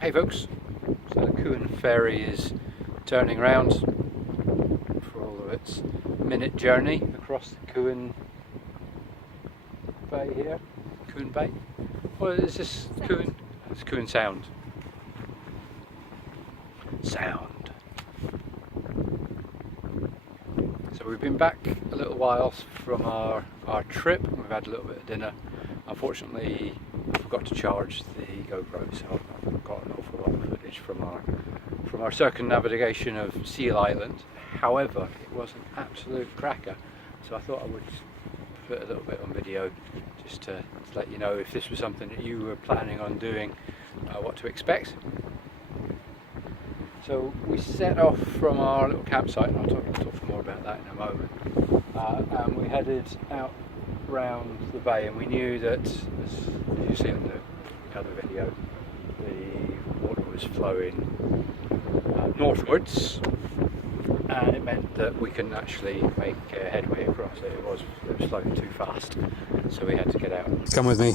Hey folks, so the Kuhn ferry is turning around for all of its minute journey across the Kuhn Bay here. Kuhn Bay? What is this? Kuhn? It's Kuhn Sound. Sound. So we've been back a little while from our trip. We've had a little bit of dinner. Unfortunately, I forgot to charge the GoPro, so I've got an awful lot of footage from our circumnavigation of Seil Island. However, it was an absolute cracker, so I thought I would put a little bit on video just to let you know if this was something that you were planning on doing, what to expect. So we set off from our little campsite, and I'll talk more about that in a moment, and we headed out round the bay, and we knew that, as you see in the other video, the water was flowing northwards, and it meant that we couldn't actually make headway across it. It was flowing too fast, so we had to get out. Come with me.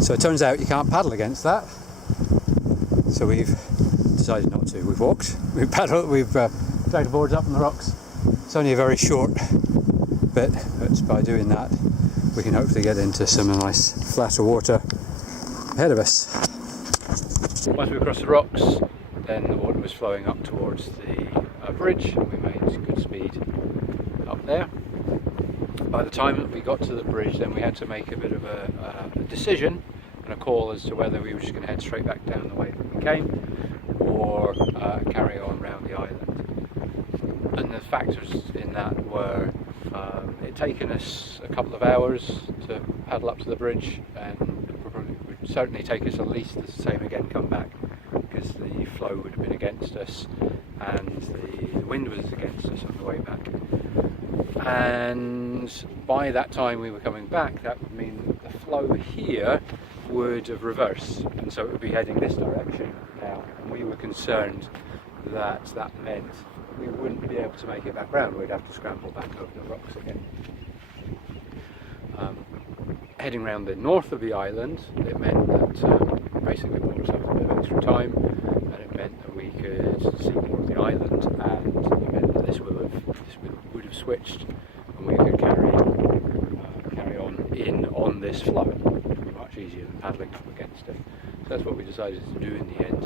So it turns out you can't paddle against that. So we've decided not to. We've walked, we've paddled, we've dragged the boards up on the rocks. It's only a very short bit, but by doing that we can hopefully get into some nice flatter water ahead of us. Once we crossed the rocks, then the water was flowing up towards the bridge, and we made good speed up there. By the time that we got to the bridge, then we had to make a bit of a decision and a call as to whether we were just going to head straight back down the way that we came, or carry on round the island. And the factors in that were it had taken us a couple of hours to paddle up to the bridge, and it probably would certainly take us at least the same again come back, because the flow would have been against us and the wind was against us on the way back. And by that time we were coming back, that would mean the flow here would have reversed, and so it would be heading this direction now, and we were concerned that that meant we wouldn't be able to make it back round. We'd have to scramble back over the rocks again. Heading round the north of the island, it meant that basically we bought ourselves a bit of extra time, and it meant that we could see more of the island, and it meant that this would have switched, and we could carry on this flow. Much easier than paddling up against it. So that's what we decided to do in the end.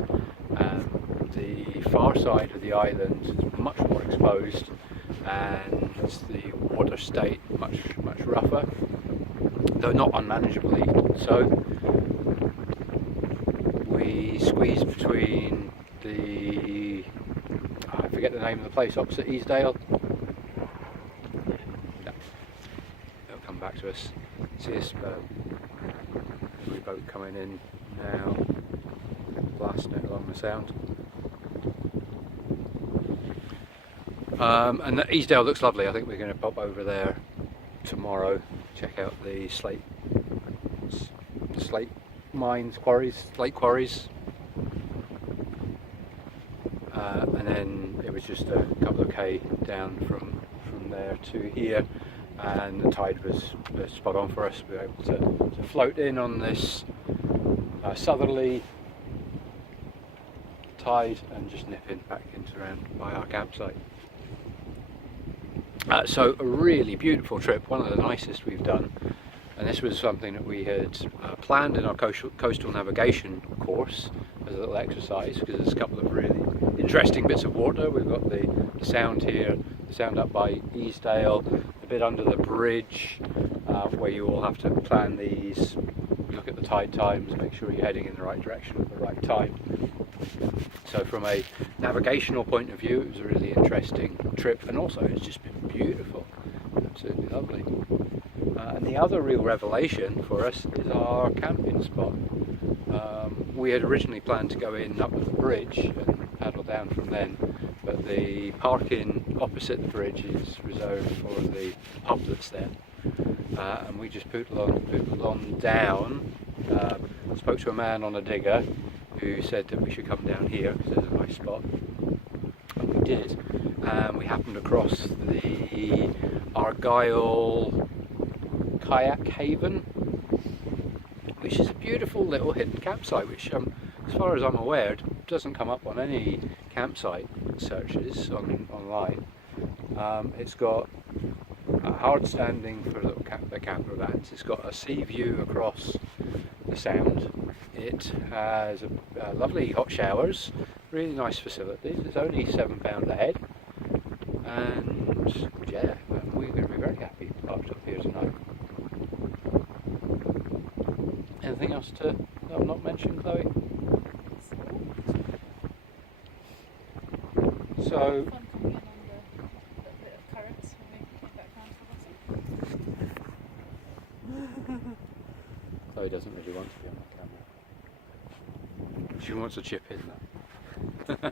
The far side of the island is much more exposed, and the water state much rougher, though not unmanageably so. We squeezed between I forget the name of the place opposite Easdale. Yeah. It'll come back to us. See this boat coming in now, blasting it along the sound. And the Easdale looks lovely. I think we're going to pop over there tomorrow, check out the slate mines, slate quarries. And then it was just a couple of K down from there to here, and the tide was spot on for us. We were able to float in on this southerly tide and just nip in back into around by our campsite. So a really beautiful trip, one of the nicest we've done, and this was something that we had planned in our coastal navigation course as a little exercise, because there's a couple of really interesting bits of water. We've got the sound here, the sound up by Easdale, a bit under the bridge, where you all have to plan these, look at the tide times, make sure you're heading in the right direction at the right time. So from a navigational point of view, it was a really interesting trip, and also it's just been beautiful, absolutely lovely. And the other real revelation for us is our camping spot. We had originally planned to go in up at the bridge and paddle down from then, but the parking opposite the bridge is reserved for the pub that's there. And we just poodled on down, spoke to a man on a digger, who said that we should come down here because there's a nice spot. And we did. We happened across the Argyle Kayak Haven, which is a beautiful little hidden campsite, which as far as I'm aware doesn't come up on any campsite searches online. It's got a hard standing for little camper vans. It's got a sea view across the sound. It has lovely hot showers, really nice facilities. It's only £7 a head, and yeah, we're going to be very happy parked up here tonight. Anything else that I've not mentioned, Chloe? So. Chloe doesn't really want to be on the camera. She wants to chip in though.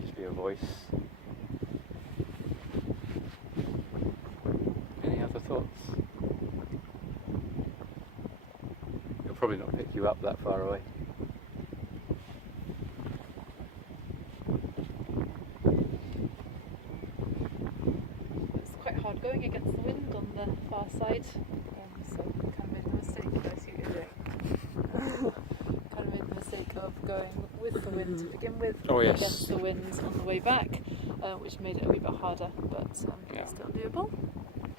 Just be a voice. Any other thoughts? He'll probably not pick you up that far away. It's quite hard going against the wind on the far side. So kind of made the mistake, I see what you're doing. Kind of made the mistake of going with the wind to begin with, against the wind on the way back, which made it a wee bit harder, but still doable.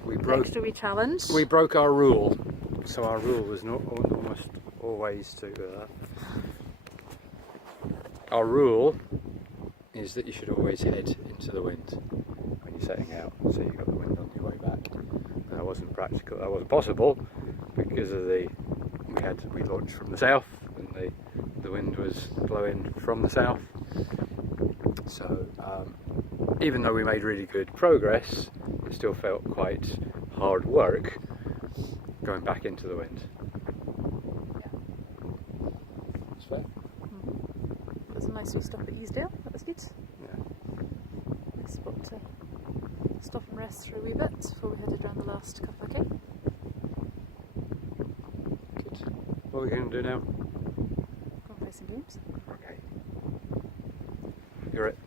Next we challenge. We broke our rule, so our rule was not almost always to. Our rule is that you should always head into the wind when you're setting out, so you've got the wind on your way back. That wasn't practical. That wasn't possible because of we launched from the south, and the wind was blowing from the south. So even though we made really good progress, it still felt quite hard work going back into the wind. Yeah. That's fair. It was a nice wee stop at Easdale. That was good. Yeah. Nice spot to stop and rest for a wee bit before we headed around the last couple of K. Good. What are we going to do now? Go and play some games. Okay. You're it.